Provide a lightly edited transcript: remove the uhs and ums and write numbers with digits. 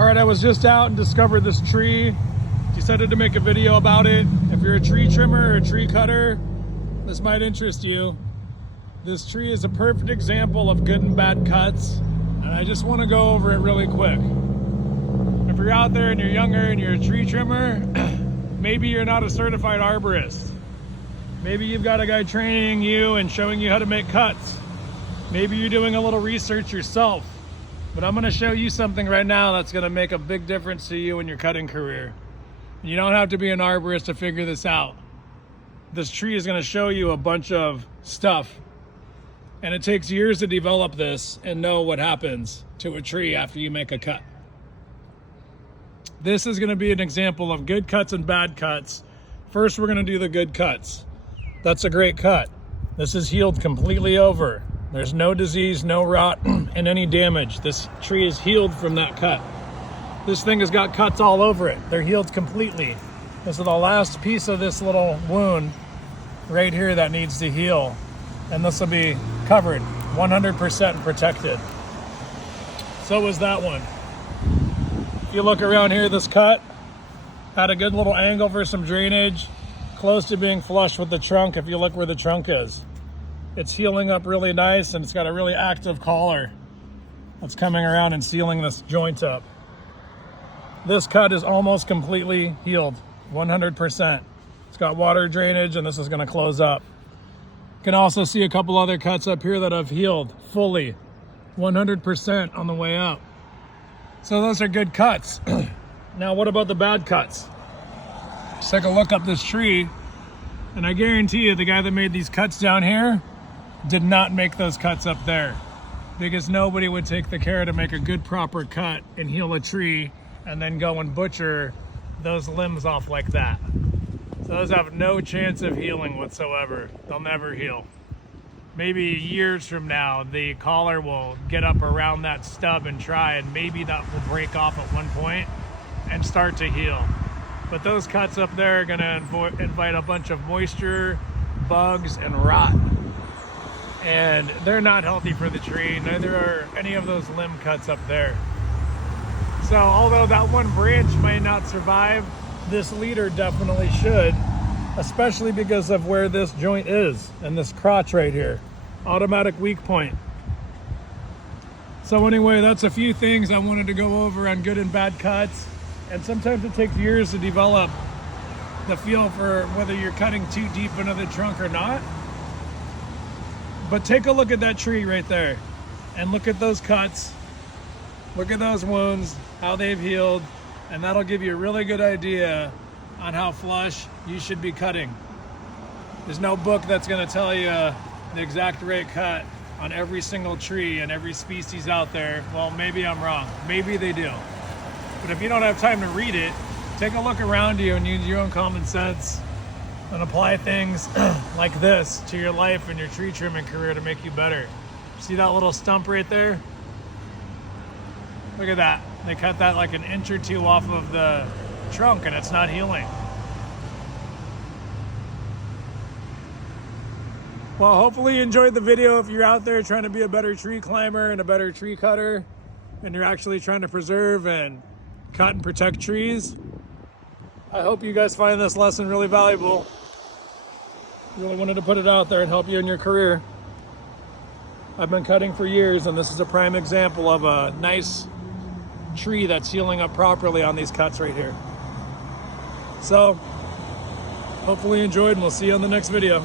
All right, I was just out and discovered this tree. Decided to make a video about it. If you're a tree trimmer or a tree cutter, this might interest you. This tree is a perfect example of good and bad cuts, and I just want to go over it really quick. If you're out there and you're younger and you're a tree trimmer, maybe you're not a certified arborist. Maybe you've got a guy training you and showing you how to make cuts. Maybe you're doing a little research yourself. But I'm going to show you something right now that's going to make a big difference to you in your cutting career. You don't have to be an arborist to figure this out. This tree is going to show you a bunch of stuff. And it takes years to develop this and know what happens to a tree after you make a cut. This is going to be an example of good cuts and bad cuts. First, we're going to do the good cuts. That's a great cut. This is healed completely over. There's no disease, no rot, and any damage. This tree is healed from that cut. This thing has got cuts all over it. They're healed completely. This is the last piece of this little wound right here that needs to heal. And this will be covered 100% protected. So is that one. If you look around here, this cut had a good little angle for some drainage, close to being flush with the trunk if you look where the trunk is. It's healing up really nice, and it's got a really active collar that's coming around and sealing this joint up. This cut is almost completely healed, 100%. It's got water drainage, and this is going to close up. You can also see a couple other cuts up here that have healed fully, 100% on the way up. So those are good cuts. Now, what about the bad cuts? Just take a look up this tree, and I guarantee you the guy that made these cuts down here did not make those cuts up there, because nobody would take the care to make a good proper cut and heal a tree and then go and butcher those limbs off like that. So those have no chance of healing whatsoever. They'll never heal. Maybe years from now, the collar will get up around that stub and try, and maybe that will break off at one point and start to heal. But those cuts up there are gonna invite a bunch of moisture, bugs, and rot. And they're not healthy for the tree, neither are any of those limb cuts up there. So although that one branch might not survive, this leader definitely should, especially because of where this joint is and this crotch right here. Automatic weak point. So anyway, that's a few things I wanted to go over on good and bad cuts. And sometimes it takes years to develop the feel for whether you're cutting too deep into the trunk or not. But take a look at that tree right there and look at those cuts, look at those wounds, how they've healed, and that'll give you a really good idea on how flush you should be cutting. There's no book that's going to tell you the exact right cut on every single tree and every species out there. Well, maybe I'm wrong. Maybe they do. But if you don't have time to read it, take a look around you and use your own common sense and apply things like this to your life and your tree trimming career to make you better. See that little stump right there? Look at that. They cut that like an inch or two off of the trunk, and it's not healing. Well, hopefully you enjoyed the video. If you're out there trying to be a better tree climber and a better tree cutter, and you're actually trying to preserve and cut and protect trees, I hope you guys find this lesson really valuable. Really wanted to put it out there and help you in your career. I've been cutting for years, and this is a prime example of a nice tree that's healing up properly on these cuts right here. So, hopefully you enjoyed, and we'll see you on the next video.